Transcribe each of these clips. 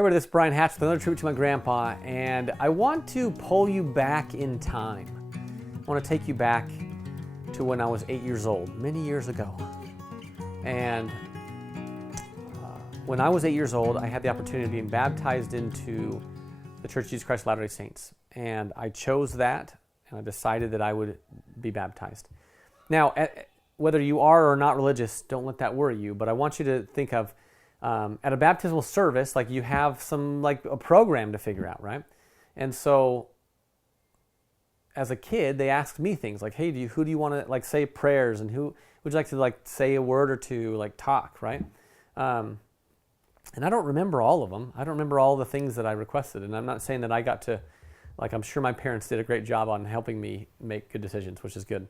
Hey, this is Brian Hatch with another tribute to my grandpa, and I want to pull you back in time. I want to take you back to when I was 8 years old, many years ago. And when I was 8 years old, I had the opportunity of being baptized into the Church of Jesus Christ of Latter-day Saints. And I chose that, and I decided that I would be baptized. Now, whether you are or not religious, don't let that worry you, but I want you to think of at a baptismal service, like you have some, like a program to figure out, right? And so, as a kid, they asked me things like, "Hey, who do you want to like say prayers, and who would you like to like say a word or two, like talk, right?" And I don't remember all of them. I don't remember all the things that I requested, and I'm not saying that I got to, like, I'm sure my parents did a great job on helping me make good decisions, which is good.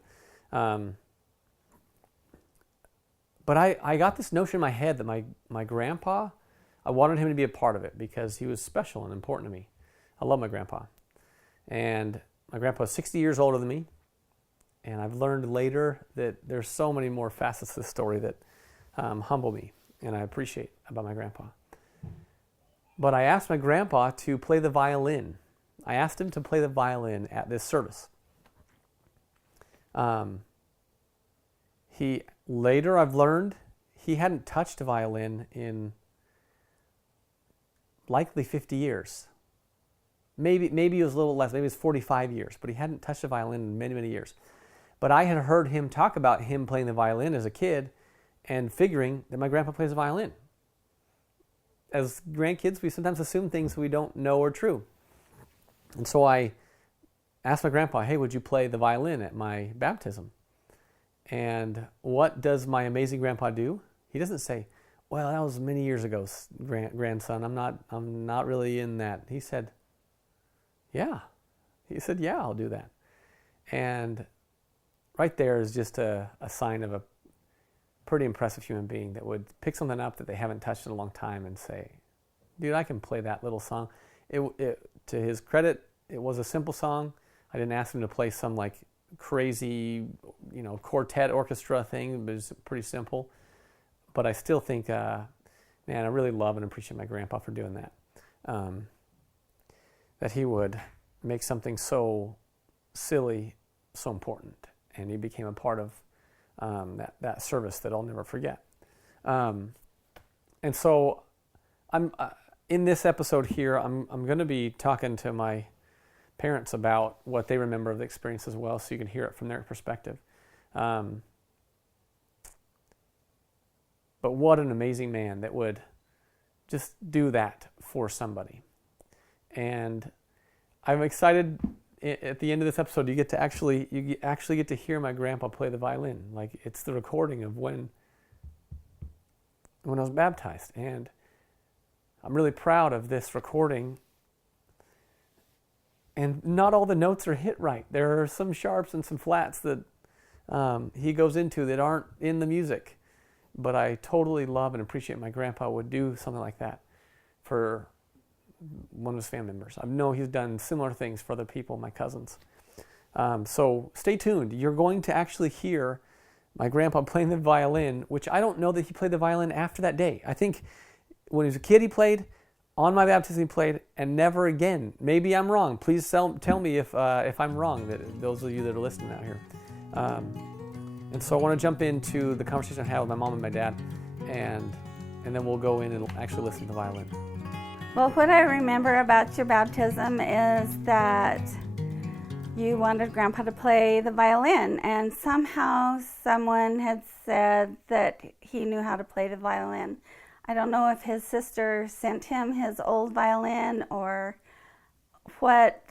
But I got this notion in my head that my grandpa, I wanted him to be a part of it because he was special and important to me. I love my grandpa. And my grandpa is 60 years older than me. And I've learned later that there's so many more facets to the story that humble me and I appreciate about my grandpa. But I asked my grandpa to play the violin. I asked him to play the violin at this service. Later, I've learned he hadn't touched a violin in likely 50 years. Maybe it was a little less. Maybe it was 45 years. But he hadn't touched a violin in many, many years. But I had heard him talk about him playing the violin as a kid and figuring that my grandpa plays the violin. As grandkids, we sometimes assume things we don't know are true. And so I asked my grandpa, "Hey, would you play the violin at my baptism?" And what does my amazing grandpa do? He doesn't say, "Well, that was many years ago, grandson. I'm not really in that." He said, "Yeah." He said, "Yeah, I'll do that." And right there is just a sign of a pretty impressive human being that would pick something up that they haven't touched in a long time and say, "Dude, I can play that little song." To his credit, it was a simple song. I didn't ask him to play some like crazy, quartet orchestra thing, but it's pretty simple. But I still think, man, I really love and appreciate my grandpa for doing that. That he would make something so silly so important, and he became a part of that service that I'll never forget. And so, I'm in this episode here. I'm going to be talking to my parents about what they remember of the experience as well, so you can hear it from their perspective. But what an amazing man that would just do that for somebody. And I'm excited at the end of this episode, you actually get to hear my grandpa play the violin. Like, it's the recording of when I was baptized. And I'm really proud of this recording. And not all the notes are hit right. There are some sharps and some flats that he goes into that aren't in the music. But I totally love and appreciate my grandpa would do something like that for one of his family members. I know he's done similar things for other people, my cousins. So stay tuned. You're going to actually hear my grandpa playing the violin, which I don't know that he played the violin after that day. I think when he was a kid he played, on my baptism he played, and never again. Maybe I'm wrong. Please tell me if I'm wrong, those of you that are listening out here. And so I want to jump into the conversation I had with my mom and my dad, and then we'll go in and actually listen to the violin. Well, what I remember about your baptism is that you wanted Grandpa to play the violin, and somehow someone had said that he knew how to play the violin. I don't know if his sister sent him his old violin or what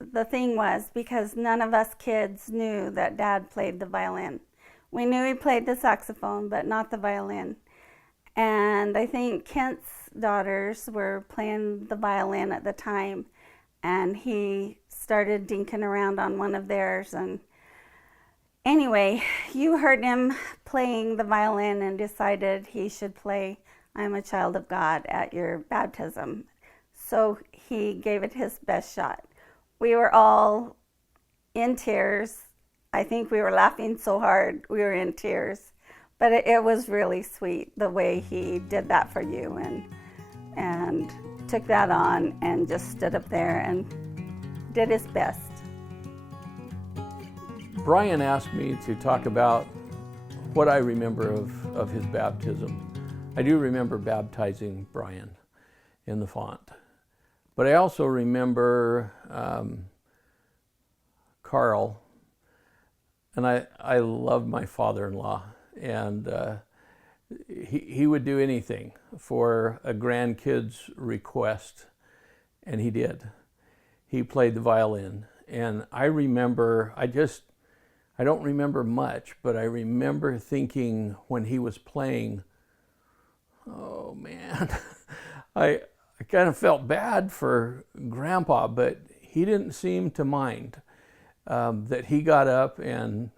the thing was, because none of us kids knew that Dad played the violin. We knew he played the saxophone, but not the violin. And I think Kent's daughters were playing the violin at the time, and he started dinking around on one of theirs. And anyway, you heard him playing the violin and decided he should play "I'm a Child of God" at your baptism. So he gave it his best shot. We were all in tears. I think we were laughing so hard we were in tears. But it was really sweet the way he did that for you. and took that on and just stood up there and did his best. Brian asked me to talk about what I remember of his baptism. I do remember baptizing Brian in the font, but I also remember Carl, and I loved my father-in-law, and he would do anything for a grandkid's request, and he did. He played the violin, and I remember, I don't remember much, but I remember thinking when he was playing, oh man, I kind of felt bad for Grandpa, but he didn't seem to mind that he got up and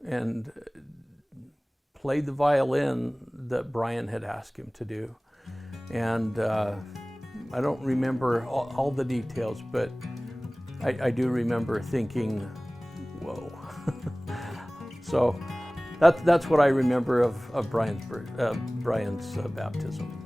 played the violin that Brian had asked him to do. And I don't remember all the details, but I do remember thinking, whoa. So that's what I remember of Brian's baptism.